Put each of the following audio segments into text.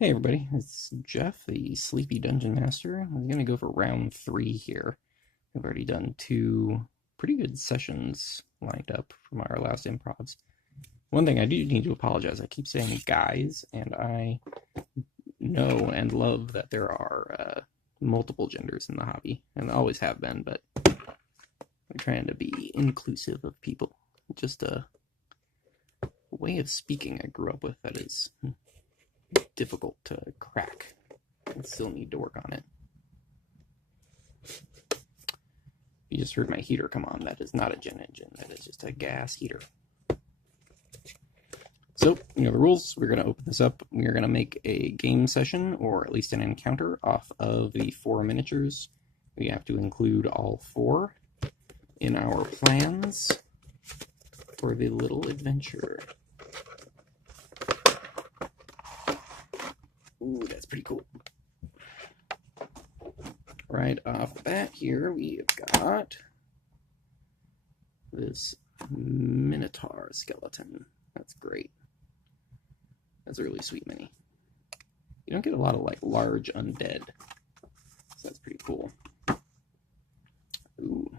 Hey everybody, it's Jeff, the Sleepy Dungeon Master. I'm going to go for round 3 here. We've already done 2 pretty good sessions lined up from our last improvs. One thing I do need to apologize, I keep saying guys, and I know and love that there are multiple genders in the hobby, and always have been, but we're trying to be inclusive of people. Just a way of speaking I grew up with that is difficult to crack. I still need to work on it. You just heard my heater come on. That is not a gen engine. That is just a gas heater. So, you know the rules. We're going to open this up. We're going to make a game session, or at least an encounter, off of the 4 miniatures. We have to include all 4 in our plans for the little adventure. Ooh, that's pretty cool. Right off the bat here, we've got this Minotaur skeleton. That's great. That's a really sweet mini. You don't get a lot of, like, large undead, so that's pretty cool. Ooh,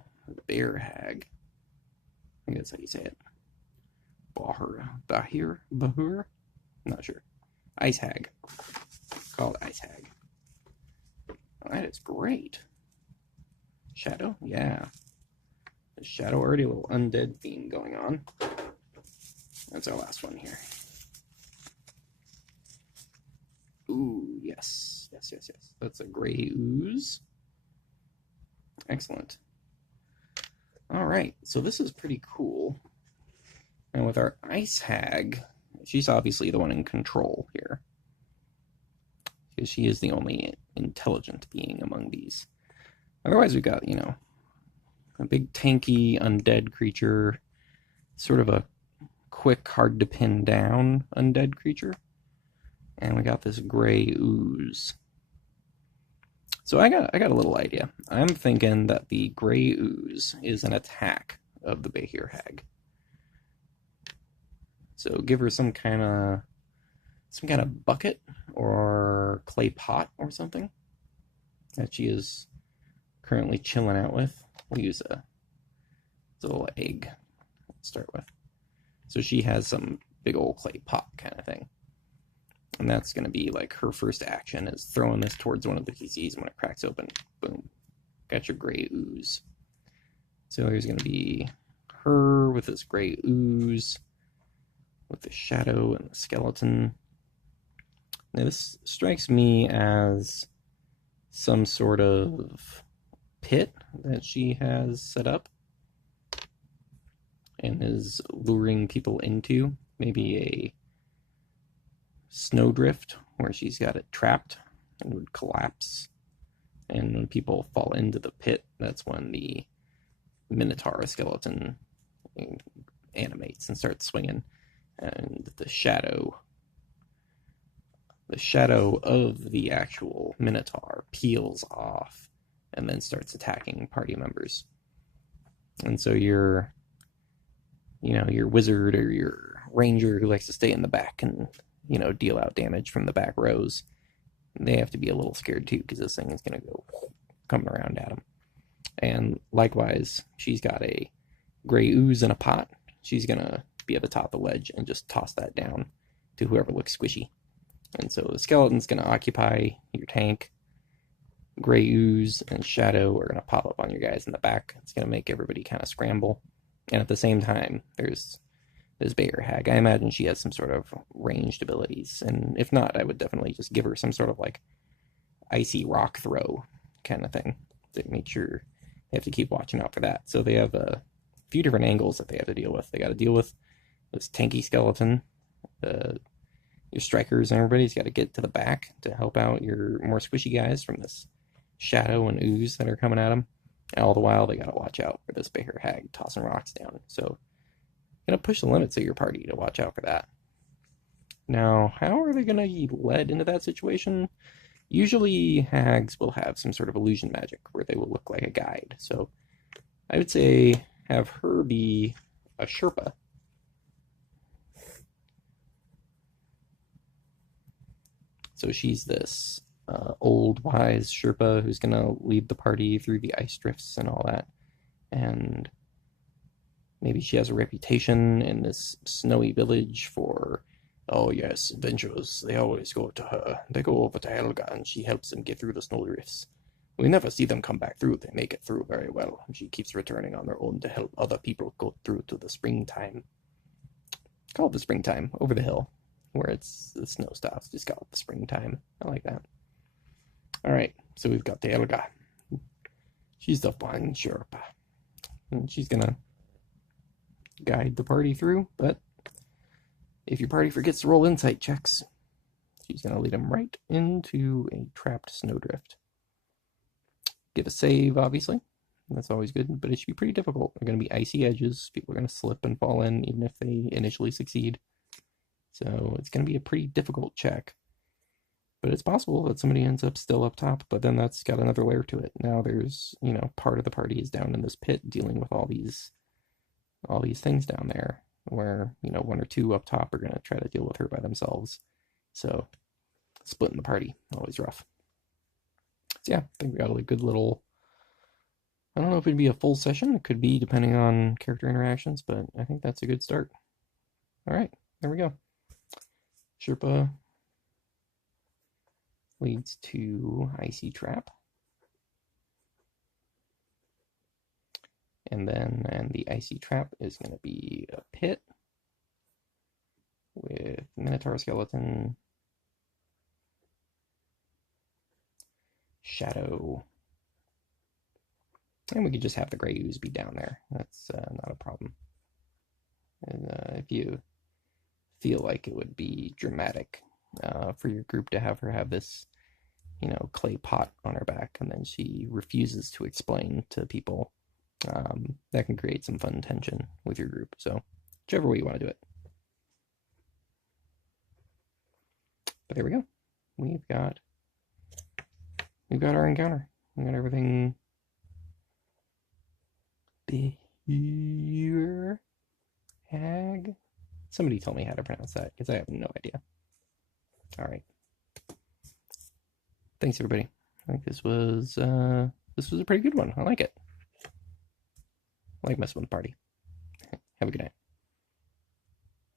bear hag. I think that's how you say it. Bahir? I'm not sure. Ice hag. Call it ice hag. Oh, that is great. Shadow? Yeah. The shadow, already a little undead theme going on. That's our last one here. Ooh, yes. Yes. That's a gray ooze. Excellent. Alright, so this is pretty cool. And with our ice hag, she's obviously the one in control here, because she is the only intelligent being among these. Otherwise, we've got, a big tanky undead creature, sort of a quick, hard to pin down undead creature, and we got this gray ooze. So I got a little idea. I'm thinking that the gray ooze is an attack of the Bahir hag. So give her some kind of bucket or clay pot or something that she is currently chilling out with. We'll use a little egg to start with. So she has some big old clay pot kind of thing. And that's going to be like her first action, is throwing this towards one of the PCs, and when it cracks open, boom, got your gray ooze. So here's going to be her with this gray ooze, with the shadow and the skeleton. Now this strikes me as some sort of pit that she has set up and is luring people into. Maybe a snowdrift where she's got it trapped and would collapse. And when people fall into the pit, that's when the Minotaur skeleton animates and starts swinging. And the shadow of the actual Minotaur peels off and then starts attacking party members. And so your wizard or your ranger who likes to stay in the back and, deal out damage from the back rows, they have to be a little scared too, because this thing is going to go coming around at them. And likewise, she's got a gray ooze in a pot. She's going to be at the top of the ledge and just toss that down to whoever looks squishy. And so the skeleton's going to occupy your tank. Gray ooze and shadow are going to pop up on your guys in the back. It's going to make everybody kind of scramble. And at the same time, there's this Bahir hag. I imagine she has some sort of ranged abilities. And if not, I would definitely just give her some sort of like icy rock throw kind of thing to make sure they have to keep watching out for that. So they have a few different angles that they have to deal with. They got to deal with this tanky skeleton, your strikers and everybody's got to get to the back to help out your more squishy guys from this shadow and ooze that are coming at them. And all the while, they got to watch out for this Bahir hag tossing rocks down. So, going to push the limits of your party to watch out for that. Now, how are they going to be led into that situation? Usually, hags will have some sort of illusion magic where they will look like a guide. So, I would say have her be a Sherpa. So she's this old, wise Sherpa who's going to lead the party through the ice drifts and all that. And maybe she has a reputation in this snowy village for, oh yes, adventurers. They always go to her. They go over to Helga and she helps them get through the snow drifts. We never see them come back through. They make it through very well. She keeps returning on their own to help other people go through to the springtime. Call it the springtime over the hill where the snow stops. Just call it the springtime. I like that. All right, so we've got the Helga. She's the fun Sherpa. And she's going to guide the party through, but if your party forgets to roll insight checks, she's going to lead them right into a trapped snowdrift. Give a save, obviously. That's always good, but it should be pretty difficult. There are going to be icy edges. People are going to slip and fall in, even if they initially succeed. So it's going to be a pretty difficult check. But it's possible that somebody ends up still up top, but then that's got another layer to it. Now there's, part of the party is down in this pit dealing with all these things down there where, one or two up top are going to try to deal with her by themselves. So splitting the party, always rough. So yeah, I think we got a good little, I don't know if it'd be a full session. It could be depending on character interactions, but I think that's a good start. All right, there we go. Sherpa leads to Icy Trap. And the Icy Trap is going to be a pit with Minotaur Skeleton, Shadow, and we could just have the Grey Ooze be down there. That's not a problem. And if you feel like it would be dramatic for your group to have her have this, clay pot on her back, and then she refuses to explain to people, that can create some fun tension with your group. So whichever way you want to do it. But there we go. We've got our encounter. We got everything. Beer hag. Somebody tell me how to pronounce that, because I have no idea. All right. Thanks, everybody. I think this was a pretty good one. I like it. I like messing with the party. Have a good night.